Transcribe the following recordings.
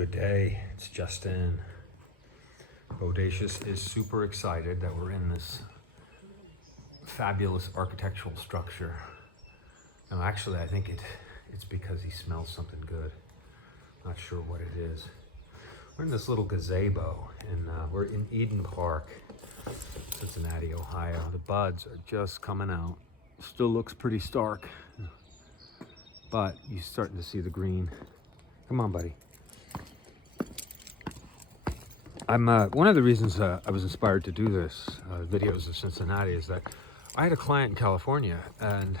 Good day, it's Justin. Bodacious is super excited that we're in this fabulous architectural structure. No, actually, I think it's because he smells something good. Not sure what it is. We're in this little gazebo, and we're in Eden Park, Cincinnati, Ohio. The buds are just coming out. Still looks pretty stark, but you're starting to see the green. Come on, buddy. One of the reasons I was inspired to do this videos of Cincinnati is that I had a client in California, and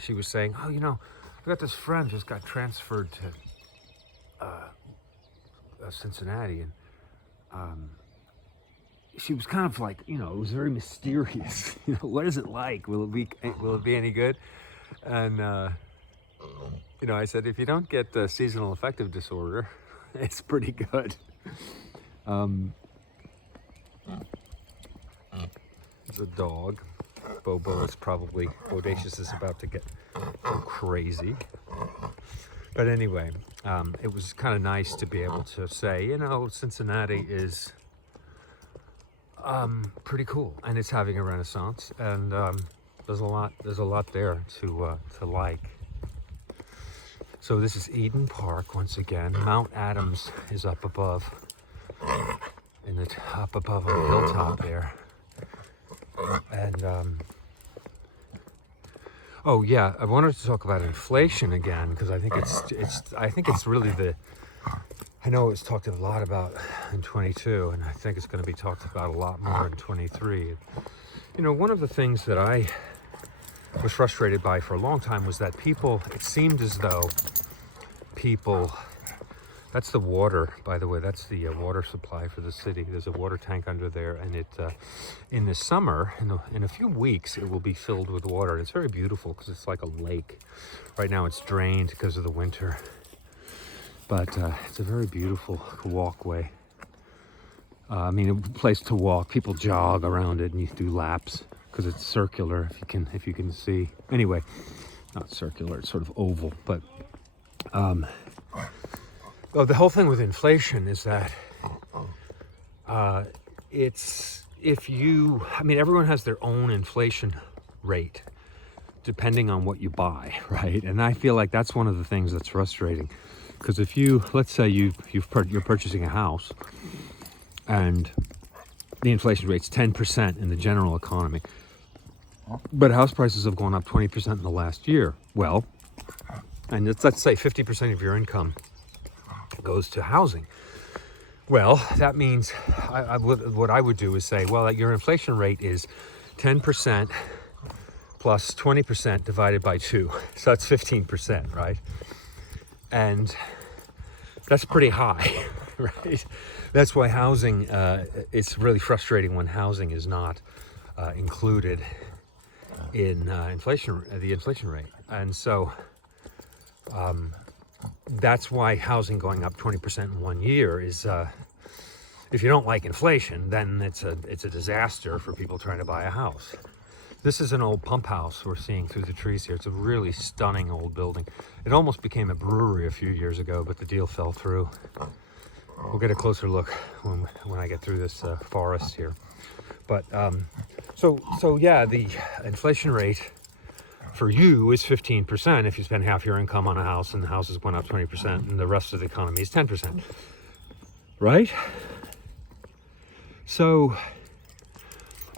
she was saying, "Oh, you know, I got this friend just got transferred to Cincinnati," and she was kind of like, you know, it was very mysterious. You know, what is it like? Will it be any good? And you know, I said, if you don't get seasonal affective disorder, it's pretty good. It's a dog. Bobo is probably, Bodacious is about to go crazy. But anyway, it was kind of nice to be able to say, you know, Cincinnati is pretty cool, and it's having a renaissance, and there's a lot there to like. So this is Eden Park once again. Mount Adams is up above, up above on the hilltop there. And oh yeah, I wanted to talk about inflation again, because I think it's really I know it was talked a lot about in 22, and I think it's going to be talked about a lot more in 23. You know, one of the things that I was frustrated by for a long time was that it seemed as though people, that's the water, by the way, that's the water supply for the city. There's a water tank under there, and in the summer, in a few weeks, it will be filled with water. And it's very beautiful because it's like a lake. Right now it's drained because of the winter, but it's a very beautiful walkway. I mean, a place to walk. People jog around it and you do laps because it's circular, if you can see. Anyway, not circular, it's sort of oval, but the whole thing with inflation is that everyone has their own inflation rate depending on what you buy, right? And I feel like that's one of the things that's frustrating, because if let's say you're purchasing a house and the inflation rate's 10% in the general economy, but house prices have gone up 20% in the last year. Well, and let's say 50% of your income goes to housing. Well, that means what I would do is say, well, your inflation rate is 10% plus 20% divided by 2. So that's 15%, right? And that's pretty high, right? That's why housing, it's really frustrating when housing is not included in the inflation rate. And so that's why housing going up 20% in 1 year is, if you don't like inflation, then it's a disaster for people trying to buy a house. This is an old pump house we're seeing through the trees here. It's a really stunning old building. It almost became a brewery a few years ago, but the deal fell through. We'll get a closer look when I get through this forest here. But so yeah, the inflation rate for you is 15% if you spend half your income on a house and the house has gone up 20% and the rest of the economy is 10%, right? So,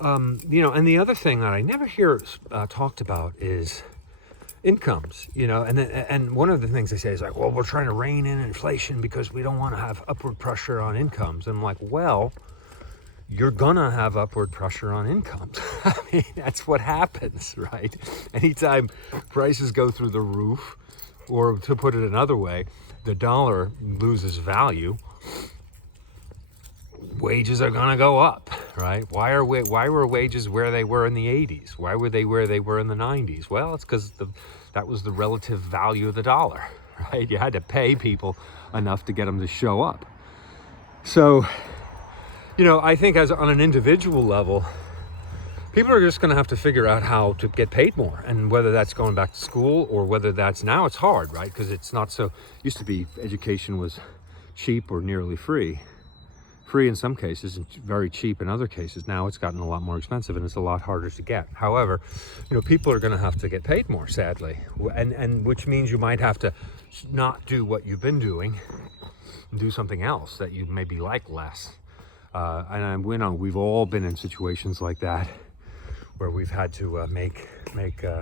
you know, and the other thing that I never hear talked about is incomes, you know, and one of the things they say is like, well, we're trying to rein in inflation because we don't want to have upward pressure on incomes. And I'm like, well, you're gonna have upward pressure on incomes. I mean, that's what happens, right? Anytime prices go through the roof, or to put it another way, the dollar loses value, wages are gonna go up, right? Why were wages where they were in the 80s? Why were they where they were in the 90s? Well, it's because that was the relative value of the dollar, right? You had to pay people enough to get them to show up. So, you know, I think on an individual level, people are just going to have to figure out how to get paid more, and whether that's going back to school or whether that's, now it's hard, right? Because it's not so, used to be education was cheap or nearly free. Free in some cases and very cheap in other cases. Now it's gotten a lot more expensive and it's a lot harder to get. However, people are going to have to get paid more, sadly, and which means you might have to not do what you've been doing and do something else that you maybe like less. And we've all been in situations like that where we've had to make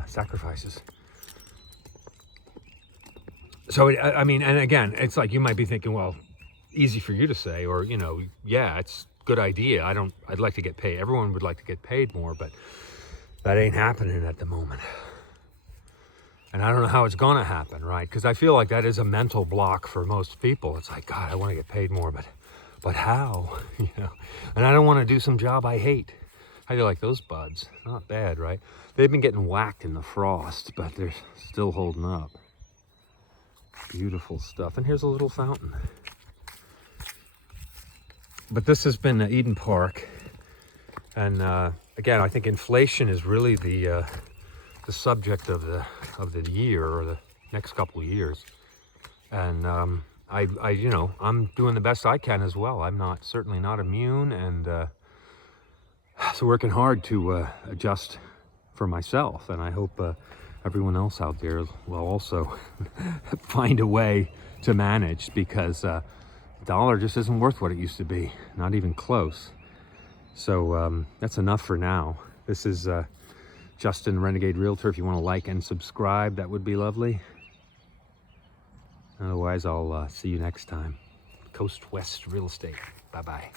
sacrifices. So I mean, and again, it's like you might be thinking, well, easy for you to say, or yeah, it's a good idea. I'd like to get paid. Everyone would like to get paid more, but that ain't happening at the moment. And I don't know how it's gonna happen, right? Because I feel like that is a mental block for most people. It's like, God, I want to get paid more, but how? And I don't want to do some job I hate. How do you like those buds? Not bad, right? They've been getting whacked in the frost, but they're still holding up. Beautiful stuff. And here's a little fountain. But this has been Eden Park, and again, I think inflation is really the subject of the year, or the next couple of years. And I'm doing the best I can as well. I'm certainly not immune, and so working hard to adjust for myself. And I hope everyone else out there will also find a way to manage, because dollar just isn't worth what it used to be, not even close. So that's enough for now. This is Justin, Renegade Realtor. If you want to like and subscribe, that would be lovely. Otherwise, I'll see you next time. Coast West Real Estate. Bye-bye.